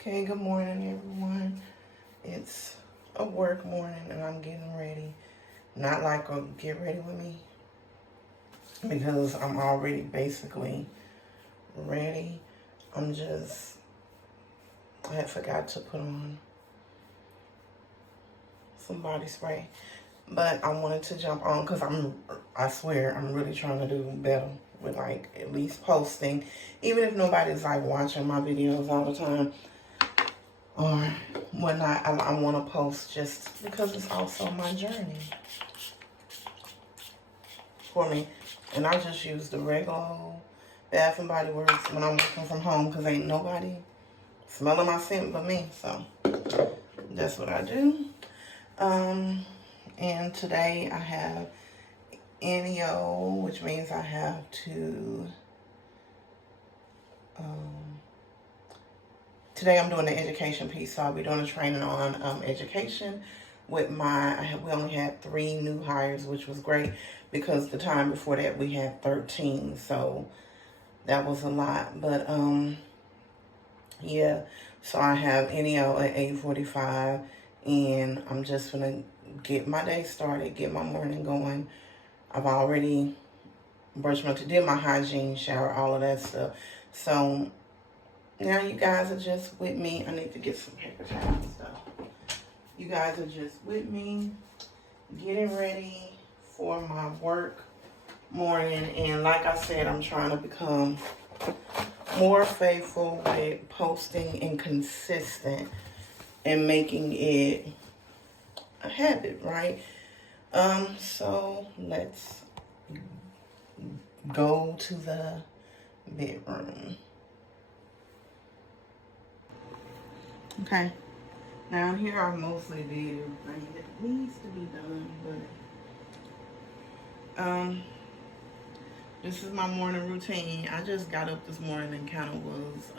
Okay, good morning, everyone. It's a work morning and I'm getting ready. Not like a get ready with me because I'm already basically ready. I had forgot to put on some body spray. But I wanted to jump on because I swear, I'm really trying to do better with like at least posting. Even if nobody's like watching my videos all the time or whatnot, I want to post just because it's also my journey for me. And I just use the regular old Bath and Body Works when I'm working from home because ain't nobody smelling my scent but me. So that's what I do. And today I have NEO, which means I have to, today I'm doing the education piece, so I'll be doing a training on education with we only had 3 new hires, which was great because the time before that we had 13, so that was a lot. But yeah, so I have NEO at 8:45, and I'm just gonna get my day started, get my morning going. I've already brushed my teeth, did my hygiene, shower, all of that stuff. So now you guys are just with me. I need to get some paper towels and stuff. You guys are just with me, getting ready for my work morning. And like I said, I'm trying to become more faithful with posting and consistent and making it a habit, right? So let's go to the bedroom. Okay, now here I mostly did everything that needs to be done, but this is my morning routine. I just got up this morning and kind of was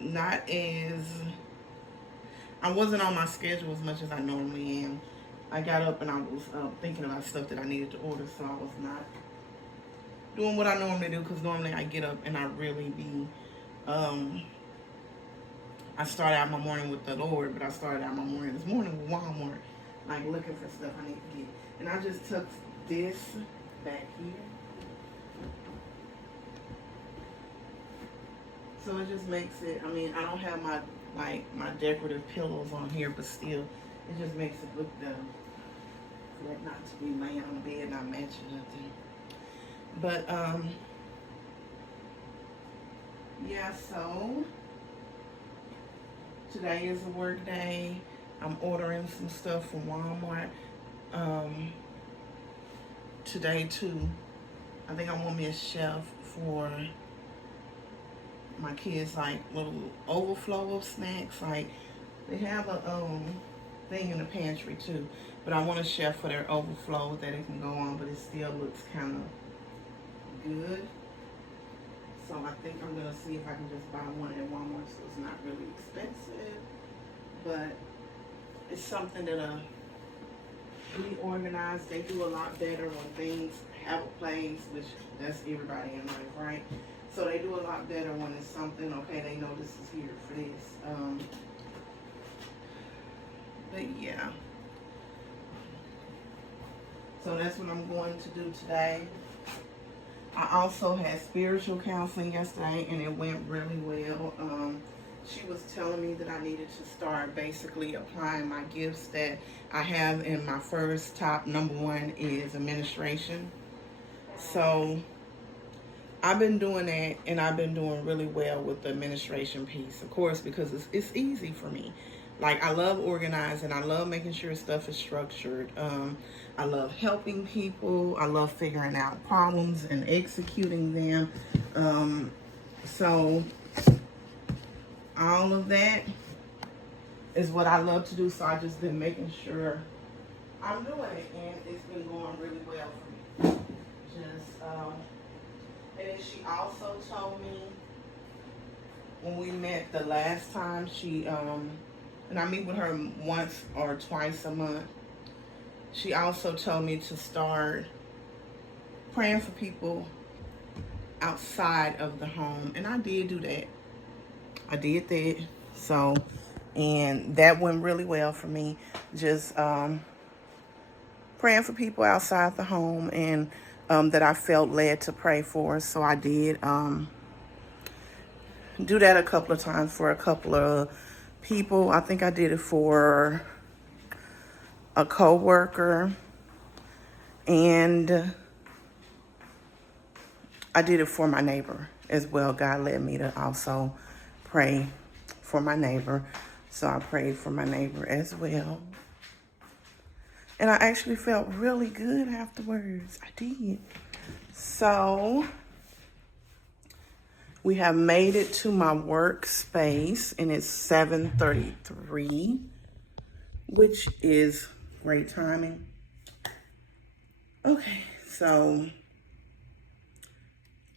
not as, I wasn't on my schedule as much as I normally am. I got up and I was thinking about stuff that I needed to order, so I was not doing what I normally do, because normally I get up and I really be, I start out my morning with the Lord, but I started out my morning this morning with Walmart, like looking for stuff I need to get. And I just took this back here. So it just makes it, I mean, I don't have my decorative pillows on here, but still, it just makes it look better. For that not to be laying on the bed, not matching nothing. But, yeah, so today is a work day. I'm ordering some stuff from Walmart. Today too, I think I want me a shelf for my kids, like little overflow of snacks. Like they have a thing in the pantry too, but I want a shelf for their overflow that it can go on, but it still looks kind of good. So I think I'm gonna see if I can just buy one at Walmart, so it's not really expensive, but it's something that'll be organized. They do a lot better when things have a place, which that's everybody in life, right? So they do a lot better when it's something, okay, they know this is here for this. But yeah. So that's what I'm going to do today. I also had spiritual counseling yesterday, and it went really well. She was telling me that I needed to start basically applying my gifts that I have in my first top number 1 is administration. So I've been doing that, and I've been doing really well with the administration piece, of course, because it's easy for me. Like, I love organizing. I love making sure stuff is structured. I love helping people. I love figuring out problems and executing them. So all of that is what I love to do. So I just been making sure I'm doing it, and it's been going really well for me. And then she also told me when we met the last time, and I meet with her once or twice a month. She also told me to start praying for people outside of the home, and I did do that. I did that. So, and that went really well for me. Just praying for people outside the home and that I felt led to pray for. So I did do that a couple of times for a couple of people. I think I did it for a coworker, and I did it for my neighbor as well. God led me to also pray for my neighbor. So I prayed for my neighbor as well. And I actually felt really good afterwards. I did. So we have made it to my workspace, and it's 7:33, which is great timing. Okay, so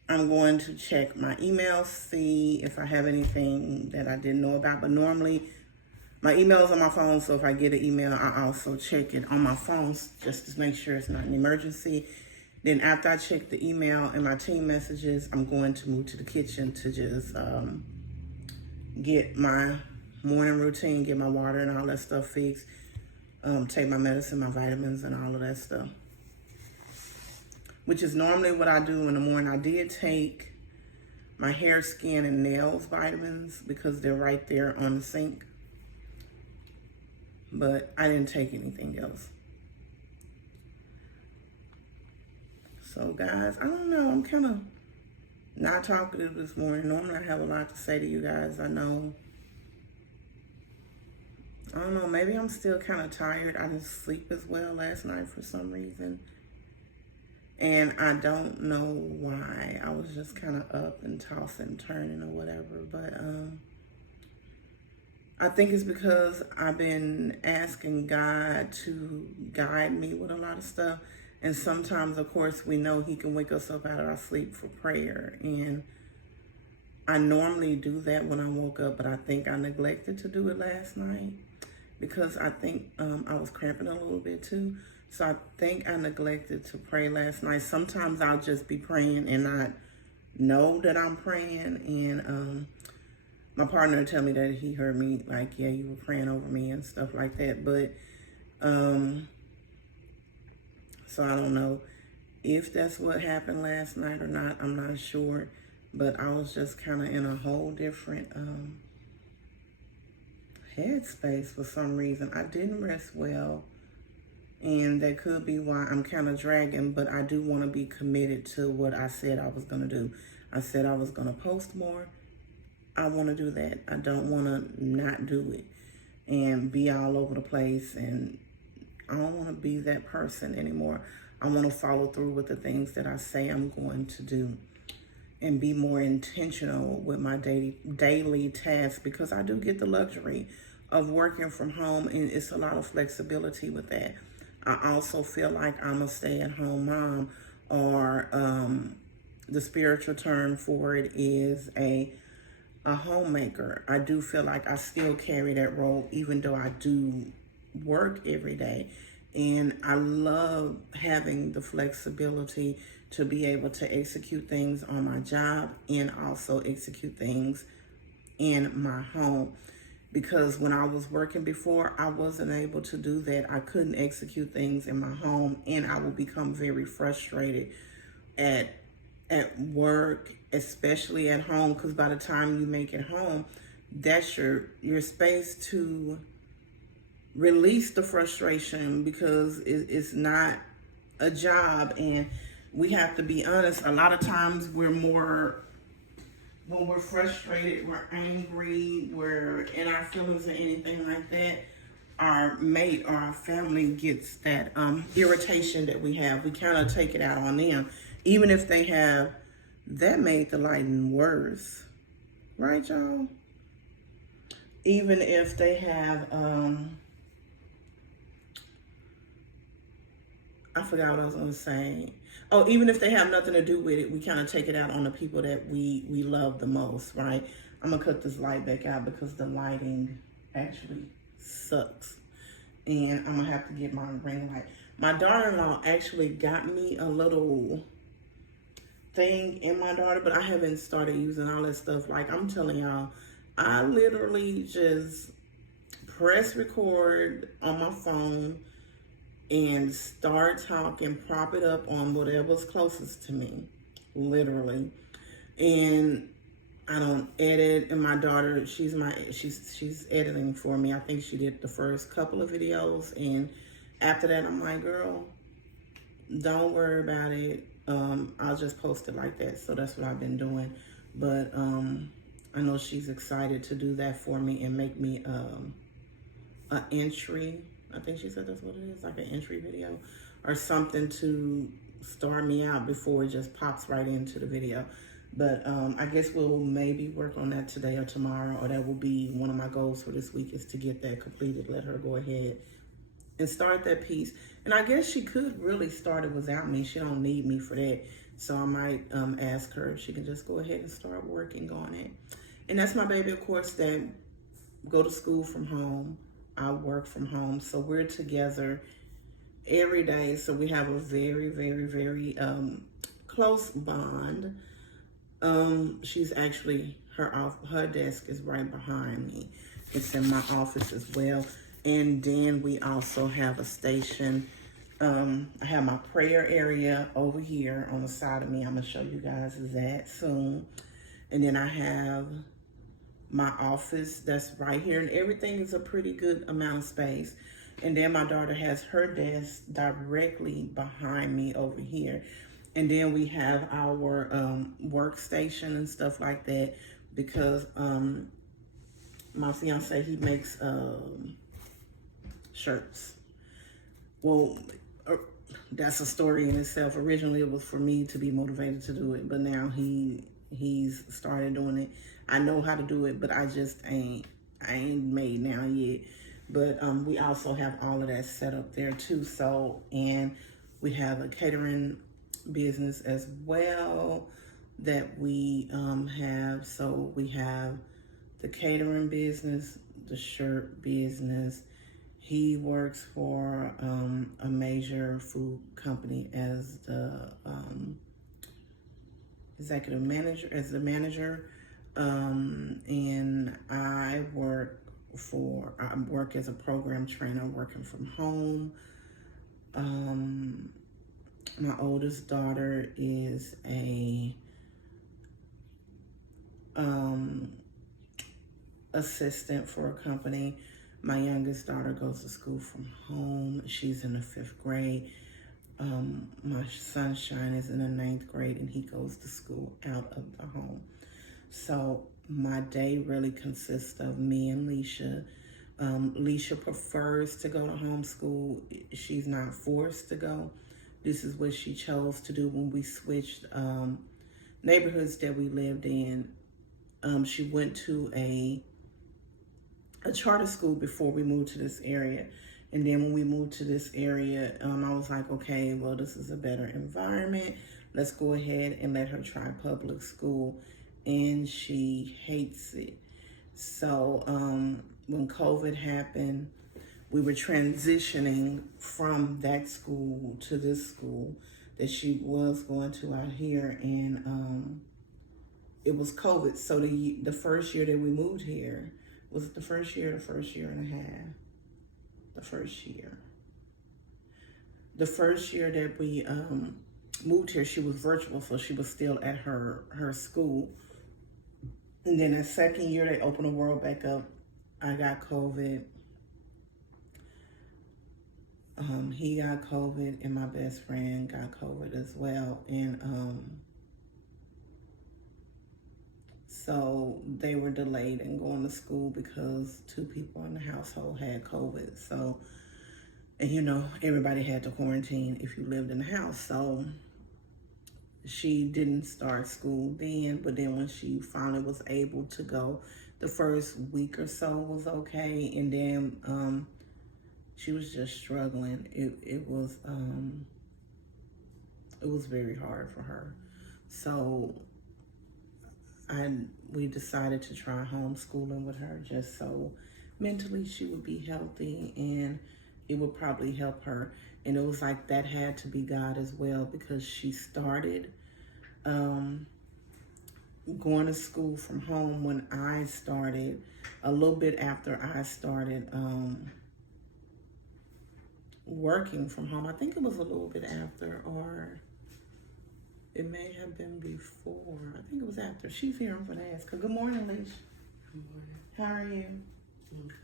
I'm going to check my email, see if I have anything that I didn't know about. But normally, my email's on my phone, so if I get an email, I also check it on my phone just to make sure it's not an emergency. Then after I check the email and my team messages, I'm going to move to the kitchen to just get my morning routine, get my water and all that stuff fixed, take my medicine, my vitamins, and all of that stuff, which is normally what I do in the morning. I did take my hair, skin, and nails vitamins because they're right there on the sink, but I didn't take anything else. So guys, I don't know, I'm kind of not talkative this morning. Normally I have a lot to say to you guys. I don't know, maybe I'm still kind of tired. I didn't sleep as well last night for some reason. And I don't know why. I was just kind of up and tossing, turning or whatever. But I think it's because I've been asking God to guide me with a lot of stuff. And sometimes, of course, we know he can wake us up out of our sleep for prayer. And I normally do that when I woke up, but I think I neglected to do it last night because I think I was cramping a little bit too. So I think I neglected to pray last night. Sometimes I'll just be praying and not know that I'm praying. And my partner tell me that he heard me, like, yeah, you were praying over me and stuff like that. But so I don't know if that's what happened last night or not. I'm not sure. But I was just kind of in a whole different headspace for some reason. I didn't rest well. And that could be why I'm kind of dragging. But I do want to be committed to what I said I was going to do. I said I was going to post more. I want to do that. I don't want to not do it and be all over the place, and I don't want to be that person anymore. I want to follow through with the things that I say I'm going to do and be more intentional with my daily tasks, because I do get the luxury of working from home, and it's a lot of flexibility with that. I also feel like I'm a stay-at-home mom, or the spiritual term for it is a homemaker. I do feel like I still carry that role, even though I do work every day. And I love having the flexibility to be able to execute things on my job and also execute things in my home. Because when I was working before, I wasn't able to do that. I couldn't execute things in my home, and I would become very frustrated at work, especially at home, because by the time you make it home, that's your space to release the frustration, because it's not a job. And we have to be honest, a lot of times when we're frustrated, we're angry, we're in our feelings or anything like that, our mate or our family gets that irritation that we have. We kind of take it out on them, even if they have, that made the lighting worse, right, y'all? Even if they have, I forgot what I was going to say. Oh, even if they have nothing to do with it, we kind of take it out on the people that we love the most, right? I'm going to cut this light back out because the lighting actually sucks. And I'm going to have to get my ring light. My daughter-in-law actually got me a little thing in my daughter, but I haven't started using all that stuff. Like, I'm telling y'all, I literally just press record on my phone and start talking, prop it up on whatever's closest to me, literally. And I don't edit. And my daughter, she's editing for me. I think she did the first couple of videos, and after that, I'm like, girl, don't worry about it. I'll just post it like that. So that's what I've been doing. But I know she's excited to do that for me and make me an entry. I think she said that's what it is, like an entry video or something to start me out before it just pops right into the video. But I guess we'll maybe work on that today or tomorrow, or that will be one of my goals for this week, is to get that completed. Let her go ahead and start that piece. And I guess she could really start it without me. She don't need me for that. So I might ask her if she can just go ahead and start working on it. And that's my baby, of course, that go to school from home. I work from home. So we're together every day. So we have a very, very, very close bond. She's actually, her desk is right behind me. It's in my office as well. And then we also have a station. I have my prayer area over here on the side of me. I'm gonna show you guys that soon. And then I have my office that's right here, and everything is a pretty good amount of space. And then my daughter has her desk directly behind me over here. And then we have our workstation and stuff like that, because my fiance, he makes shirts. Well, that's a story in itself. Originally, it was for me to be motivated to do it, but now he's started doing it. I know how to do it, but I ain't made now yet. But we also have all of that set up there too. So, and we have a catering business as well that we have. So we have the catering business, the shirt business. He works for a major food company as the executive manager, as the manager. And I work as a program trainer working from home. My oldest daughter is a assistant for a company. My youngest daughter goes to school from home. She's in the 5th grade. My sunshine is in the 9th grade, and he goes to school out of the home. So my day really consists of me and Leisha. Leisha prefers to go to homeschool. She's not forced to go. This is what she chose to do when we switched neighborhoods that we lived in. She went to a charter school before we moved to this area. And then when we moved to this area, I was like, okay, well, this is a better environment. Let's go ahead and let her try public school. And she hates it. So when COVID happened, we were transitioning from that school to this school that she was going to out here. And it was COVID. So the first year that we moved here, was it the first year and a half? The first year. The first year that we moved here, she was virtual, so she was still at her school. And then the second year, they opened the world back up. I got COVID. He got COVID, and my best friend got COVID as well. And so they were delayed in going to school because 2 people in the household had COVID. So, and you know, everybody had to quarantine if you lived in the house. So she didn't start school then, but then when she finally was able to go, the first week or so was okay. And then she was just struggling. It was very hard for her. So we decided to try homeschooling with her, just so mentally she would be healthy and it would probably help her. And it was like that had to be God as well, because she started going to school from home when I started, a little bit after I started working from home. I think it was a little bit after, or it may have been before. I think it was after. She's here. I'm going to ask her. Good morning, Leash. Good morning. How are you? Okay.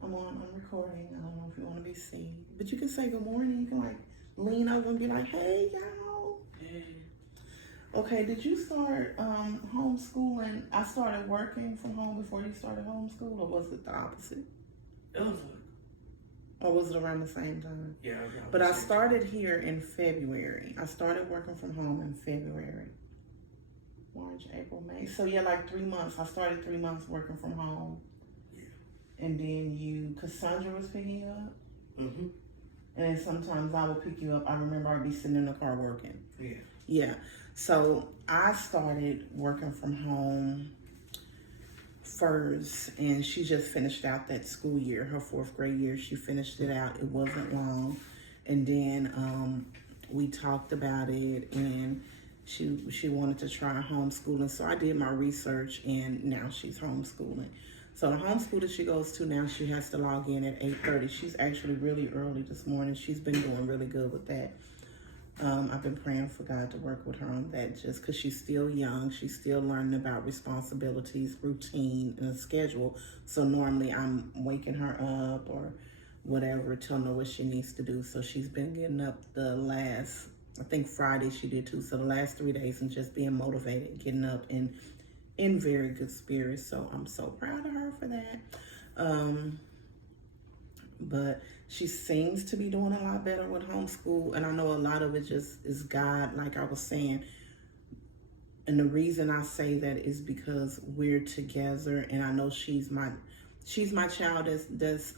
I'm recording. I don't know if you want to be seen, but you can say good morning. You can like lean over and be like, hey, y'all. Hey. Okay, did you start homeschooling? I started working from home before you started homeschool, or was it the opposite? It was Or was it around the same time? yeah. But I started here in February. I started working from home in February. March, April, May. So yeah, like 3 months. I started 3 months working from home. Yeah. And then Cassandra was picking you up? Mm-hmm. And then sometimes I would pick you up. I remember I'd be sitting in the car working. Yeah. Yeah. So I started working from home first, and she just finished out that school year, her 4th grade year. She finished it out. It wasn't long. And then we talked about it, and she wanted to try homeschooling. So I did my research, and now she's homeschooling. So the homeschool that she goes to now, she has to log in at 8:30. She's actually really early this morning. She's been doing really good with that. I've been praying for God to work with her on that, just because she's still young. She's still learning about responsibilities, routine, and a schedule. So normally I'm waking her up or whatever, telling her what she needs to do. So she's been getting up the last, I think Friday she did too. So the last 3 days and just being motivated, getting up and in very good spirits. So I'm so proud of her for that. But she seems to be doing a lot better with homeschool, and I know a lot of it just is God, like I was saying. And the reason I say that is because we're together, and I know she's my child that's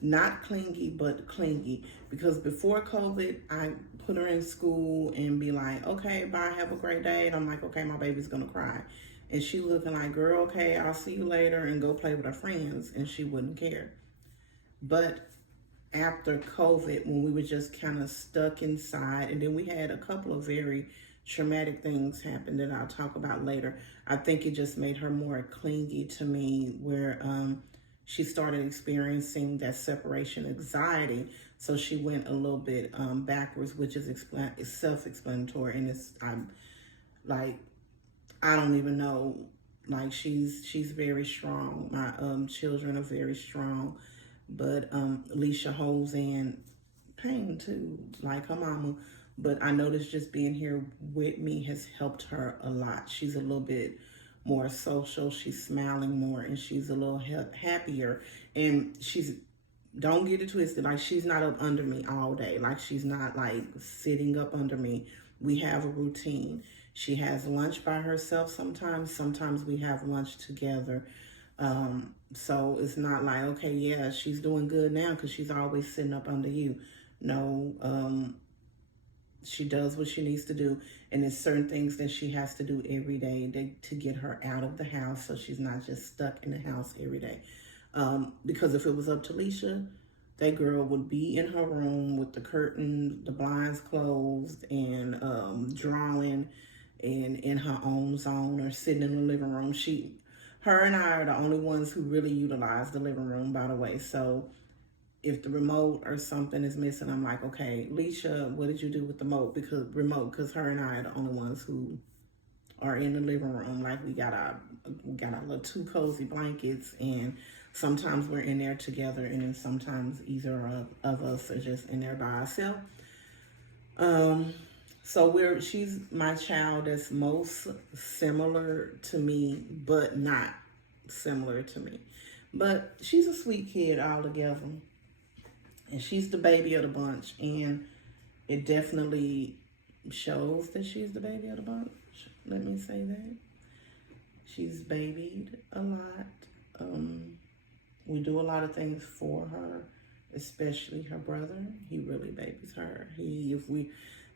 not clingy but clingy. Because before COVID, I put her in school and be like, okay, bye, have a great day, and I'm like, okay, my baby's gonna cry, and she looking like, girl, okay, I'll see you later, and go play with her friends, and she wouldn't care. But after COVID, when we were just kind of stuck inside, and then we had a couple of very traumatic things happen that I'll talk about later, I think it just made her more clingy to me, where she started experiencing that separation anxiety. So she went a little bit backwards, which is self-explanatory, and I'm like, I don't even know. Like she's very strong. My children are very strong. But Alicia holds in pain too, like her mama. But I noticed just being here with me has helped her a lot. She's a little bit more social. She's smiling more, and she's a little happier. And don't get it twisted, like she's not up under me all day. Like she's not like sitting up under me. We have a routine. She has lunch by herself sometimes. Sometimes we have lunch together. So it's not like, okay, yeah, she's doing good now because she's always sitting up under you. No, she does what she needs to do, and there's certain things that she has to do every day to get her out of the house, so she's not just stuck in the house every day. Because if it was up to Leisha, that girl would be in her room with the curtain, the blinds closed, and drawing and in her own zone, or sitting in the living room. Her and I are the only ones who really utilize the living room, by the way. So if the remote or something is missing, I'm like, okay, Leisha, what did you do with the remote? Because her and I are the only ones who are in the living room. Like we got our little 2 cozy blankets, and sometimes we're in there together, and then sometimes either of us are just in there by ourselves. So she's my child that's most similar to me, but not similar to me. But she's a sweet kid altogether. And she's the baby of the bunch. And it definitely shows that she's the baby of the bunch. Let me say that. She's babied a lot. We do a lot of things for her, especially her brother. He really babies her. If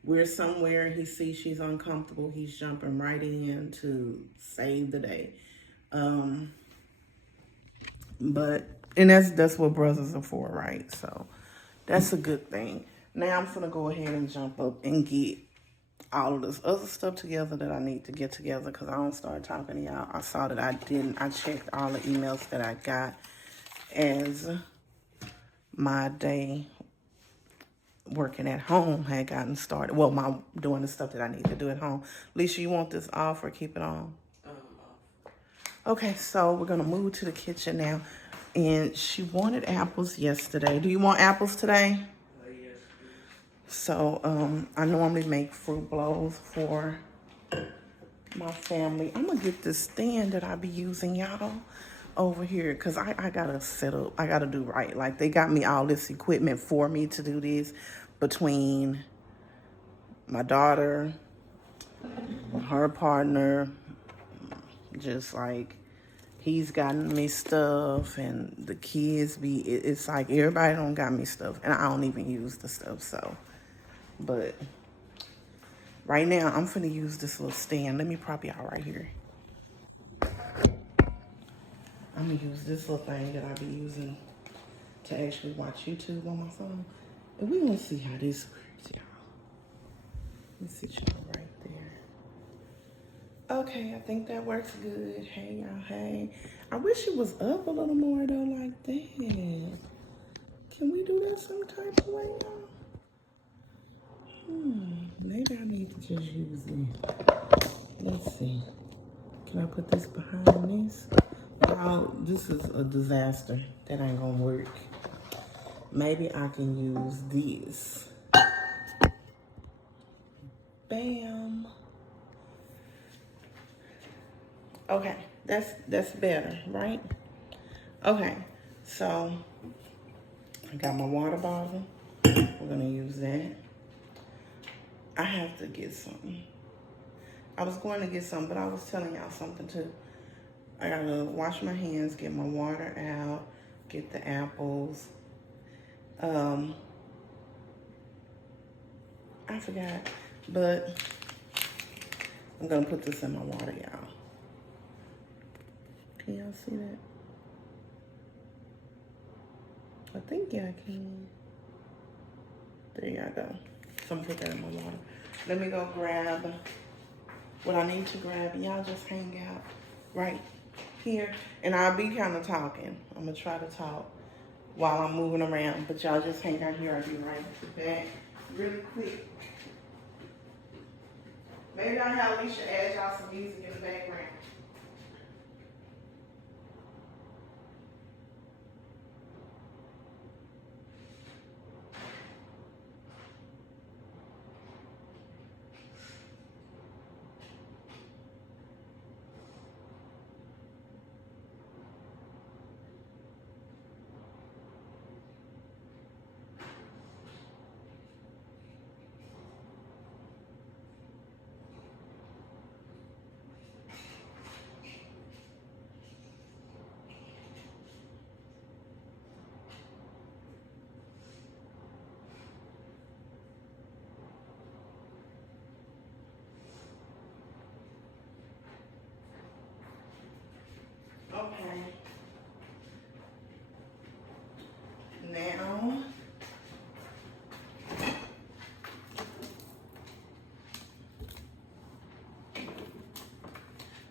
we're somewhere and he sees she's uncomfortable, he's jumping right in to save the day. And that's what brothers are for, right? So that's a good thing. Now I'm gonna go ahead and jump up and get all of this other stuff together that I need to get together because I don't start talking to y'all. I saw that I checked all the emails that I got as my day working at home had gotten started. Well, my doing the stuff that I need to do at home. Lisa, you want this off or keep it on? Okay, so we're gonna move to the kitchen now. And she wanted apples yesterday. Do you want apples today? Yes. So I normally make fruit bowls for my family. I'm gonna get this stand that I be using, y'all, over here, because I gotta set up. I gotta do right. Like, they got me all this equipment for me to do this between my daughter, her partner, just like he's gotten me stuff, and the kids be, it's like everybody don't got me stuff, and I don't even use the stuff. So, but right now I'm finna use this little stand. Let me prop y'all right here. I'm gonna use this little thing that I be using to actually watch YouTube on my phone, and we gonna see how this works, y'all. Let me sit y'all right there. Okay, I think that works good. Hey, y'all, hey. I wish it was up a little more, though, like that. Can we do that some type of way, y'all? Maybe I need to just use it. Let's see. Can I put this behind this? Y'all, this is a disaster. That ain't gonna work. Maybe I can use this. Bam. Okay, that's better, right? Okay, so I got my water bottle. We're gonna use that. I have to get something. I was going to get something, but I was telling y'all something too. I gotta wash my hands, get my water out, get the apples. I forgot, but I'm gonna put this in my water, y'all. Can y'all see that? I think y'all can. There y'all go. So I'm gonna put that in my water. Let me go grab what I need to grab. Y'all just hang out right here. And I'll be kind of talking. I'm gonna try to talk while I'm moving around. But y'all just hang out here. I'll be right back really quick. Maybe I have Alicia add y'all some music in the background. Okay. Now,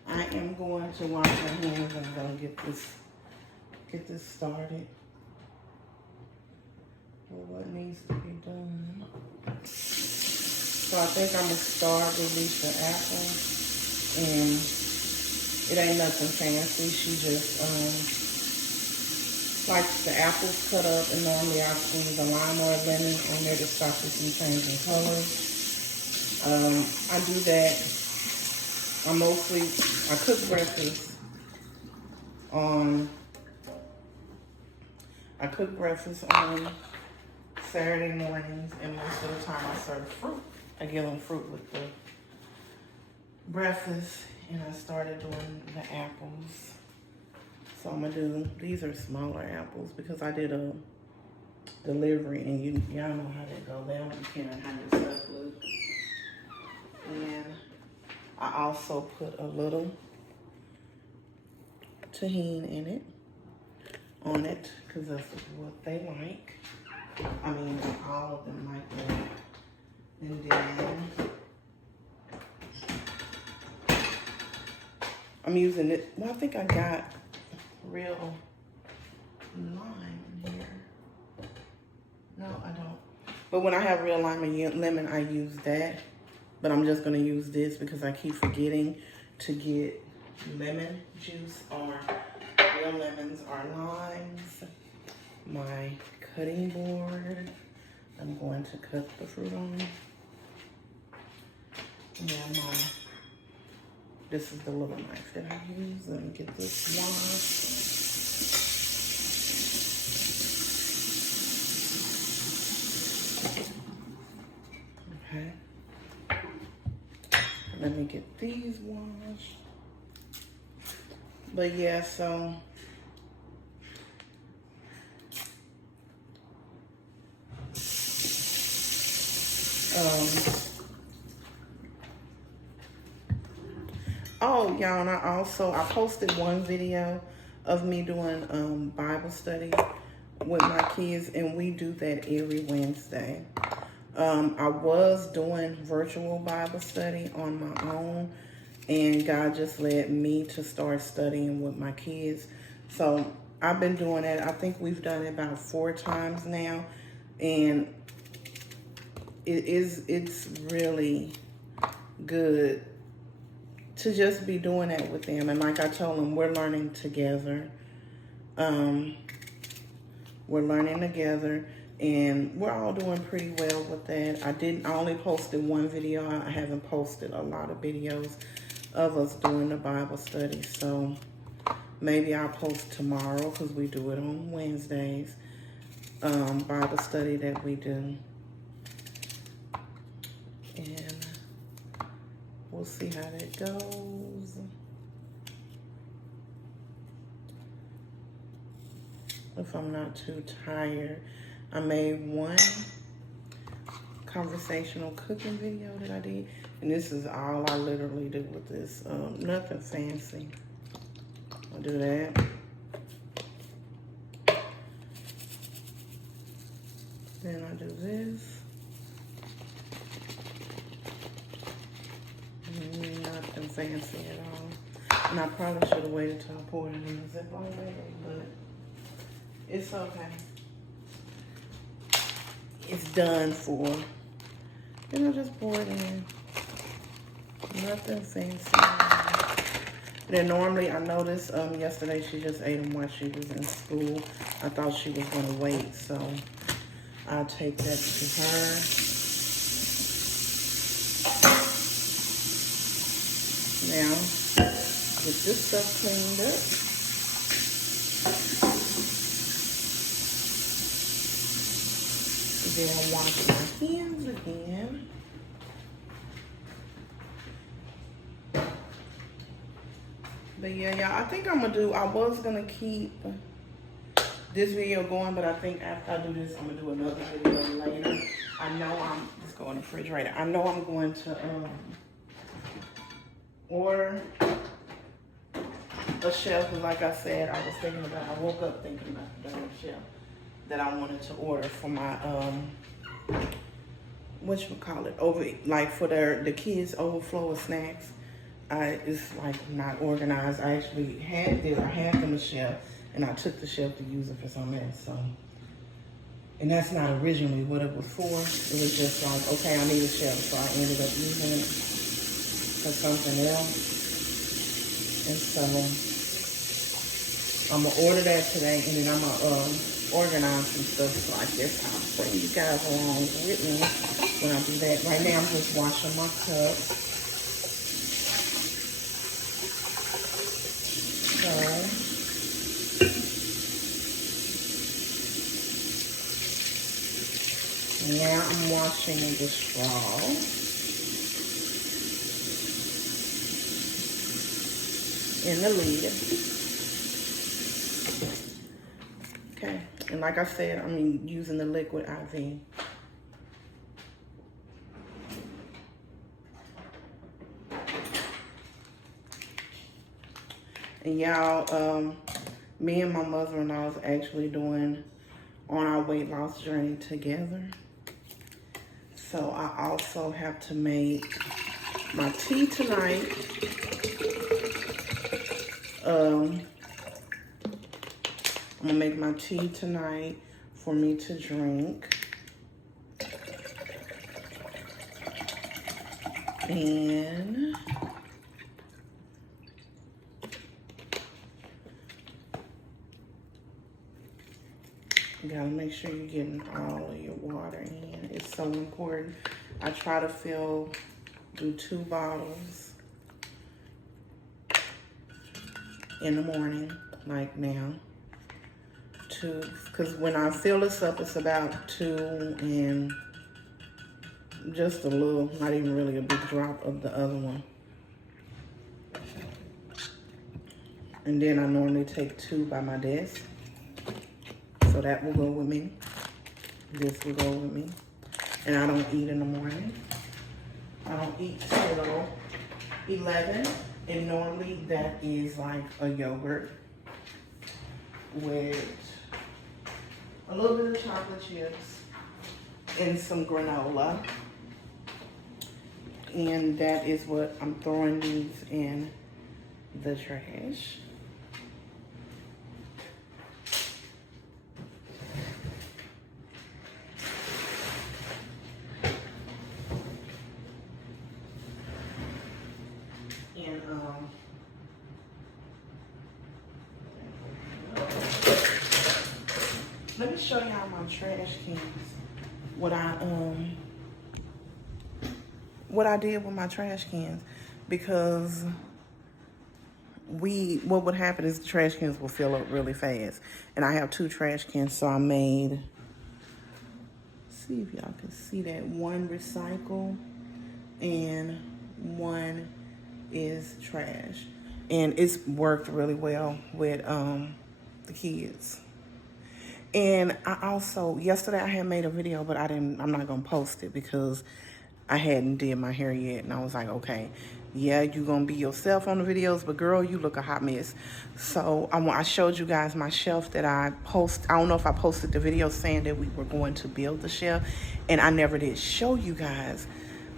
I am going to wash my hands. I'm gonna get this started. What needs to be done? So I think I'm gonna start with Lisa apple, and it ain't nothing fancy. She just likes the apples cut up, and normally I squeeze a lime or a lemon on there to stop it from changing color. I do that. I cook breakfast on Saturday mornings, and most of the time I serve fruit. I give them fruit with the breakfast, and I started doing the apples. So I'm gonna these are smaller apples because I did a delivery, and y'all know how that go. They don't depend on how your stuff looks. And I also put a little tahini in it, on it, because that's what they like. I mean, all of them like that. And then I'm using it. Well, I think I got real lime in here. No, I don't. But when I have real lime and lemon, I use that. But I'm just gonna use this because I keep forgetting to get lemon juice or real lemons or limes. My cutting board. I'm going to cut the fruit on. And then this is the little knife that I use. Let me get this washed. Okay. Let me get these washed. But yeah, so oh y'all, and I posted one video of me doing Bible study with my kids, and we do that every Wednesday. I was doing virtual Bible study on my own, and God just led me to start studying with my kids. So I've been doing that. I think we've done it about 4 times now, and it's really good to just be doing that with them. And like I told them, we're learning together. We're learning together, and we're all doing pretty well with that. I only posted one video. I haven't posted a lot of videos of us doing the Bible study. So maybe I'll post tomorrow because we do it on Wednesdays. Bible study that we do. And we'll see how that goes. If I'm not too tired. I made one conversational cooking video that I did. And this is all I literally do with this. Nothing fancy. I'll do that. Then I do this. Nothing fancy at all. And I probably should have waited till I poured it in the Ziploc bag, but it's okay. It's done for. Then I'll just pour it in. Nothing fancy. Then normally, I noticed yesterday she just ate them while she was in school. I thought she was going to wait, so I'll take that to her. Now, get this stuff cleaned up. Then wash my hands again. But yeah, y'all, I think I was gonna keep this video going, but I think after I do this, I'm gonna do another video later. I know let's go in the refrigerator. I know I'm going to order a shelf, and like I said, I woke up thinking about the shelf that I wanted to order for my for the kids' overflow of snacks. It's like not organized. I actually had them a shelf, and I took the shelf to use it for something else. So, and that's not originally what it was for. It was just like, okay, I need a shelf, so I ended up using it for something else. And so I'm gonna order that today, and then I'm gonna organize some stuff, so I guess I'll bring you guys along with me when I do that. Right now I'm just washing my cup. So now I'm washing the straw. In the lid. Okay, and like I said, I'm using the liquid IV. And y'all, me and my mother-in-law is actually doing on our weight loss journey together. So I also have to make my tea tonight. I'm gonna make my tea tonight for me to drink. And you gotta make sure you're getting all of your water in. It's so important. I try to do 2 bottles in the morning, like now. 2, because when I fill this up, it's about 2 and just a little, not even really a big drop of the other one. And then I normally take 2 by my desk. So that will go with me. This will go with me. And I don't eat in the morning. I don't eat till 11. And normally that is like a yogurt with a little bit of chocolate chips and some granola. And that is what I'm throwing these in the trash. And let me show y'all my trash cans. What I did with my trash cans, because what would happen is the trash cans will fill up really fast. And I have 2 trash cans, so I made, see if y'all can see that, 1 recycle and 1 is trash. And it's worked really well with the kids. And I also, yesterday I had made a video, but I'm not gonna post it because I hadn't did my hair yet. And I was like, okay, yeah, you gonna be yourself on the videos, but girl, you look a hot mess. So I showed you guys my shelf that I don't know if I posted the video saying that we were going to build the shelf, and I never did show you guys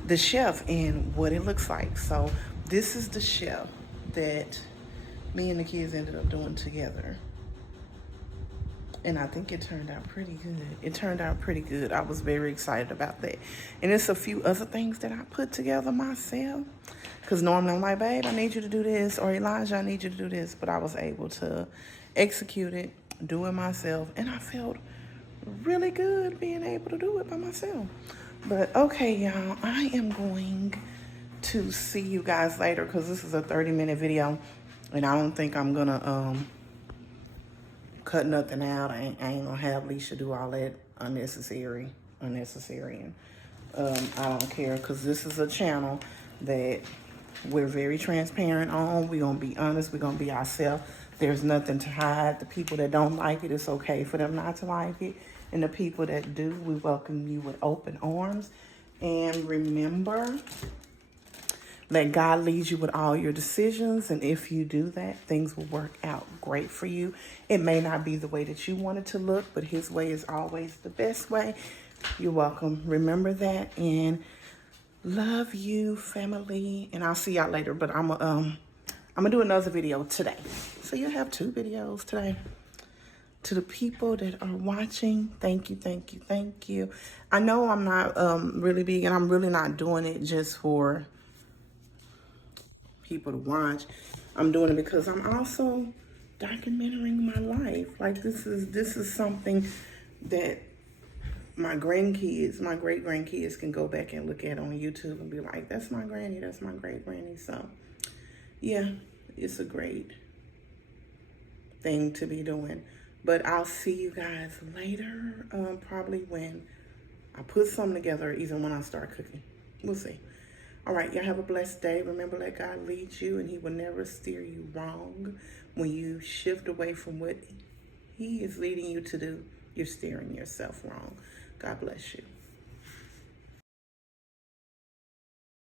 the shelf and what it looks like. So this is the shelf that me and the kids ended up doing together. And I think it turned out pretty good. It turned out pretty good. I was very excited about that. And it's a few other things that I put together myself. Because normally I'm like, babe, I need you to do this. Or Elijah, I need you to do this. But I was able to execute it, do it myself. And I felt really good being able to do it by myself. But okay, y'all, I am going to see you guys later because this is a 30-minute video. And I don't think I'm going to cut nothing out. I ain't gonna have Leisha do all that unnecessary. And I don't care, because this is a channel that we're very transparent on. We're gonna be honest. We're gonna be ourselves. There's nothing to hide. The people that don't like it, it's okay for them not to like it. And the people that do, we welcome you with open arms. And remember, let God lead you with all your decisions. And if you do that, things will work out great for you. It may not be the way that you want it to look, but His way is always the best way. You're welcome. Remember that. And love you, family. And I'll see y'all later. But I'm gonna do another video today. So you'll have 2 videos today. To the people that are watching, thank you, thank you, thank you. I know I'm not really big, and I'm really not doing it just for people to watch. I'm doing it because I'm also documenting my life. Like this is something that my grandkids, my great grandkids can go back and look at on YouTube and be like, that's my granny, that's my great granny. So yeah, it's a great thing to be doing. But I'll see you guys later, probably when I put something together, or even when I start cooking. We'll see. All right, y'all have a blessed day. Remember, let God lead you, and He will never steer you wrong. When you shift away from what He is leading you to do, you're steering yourself wrong. God bless you.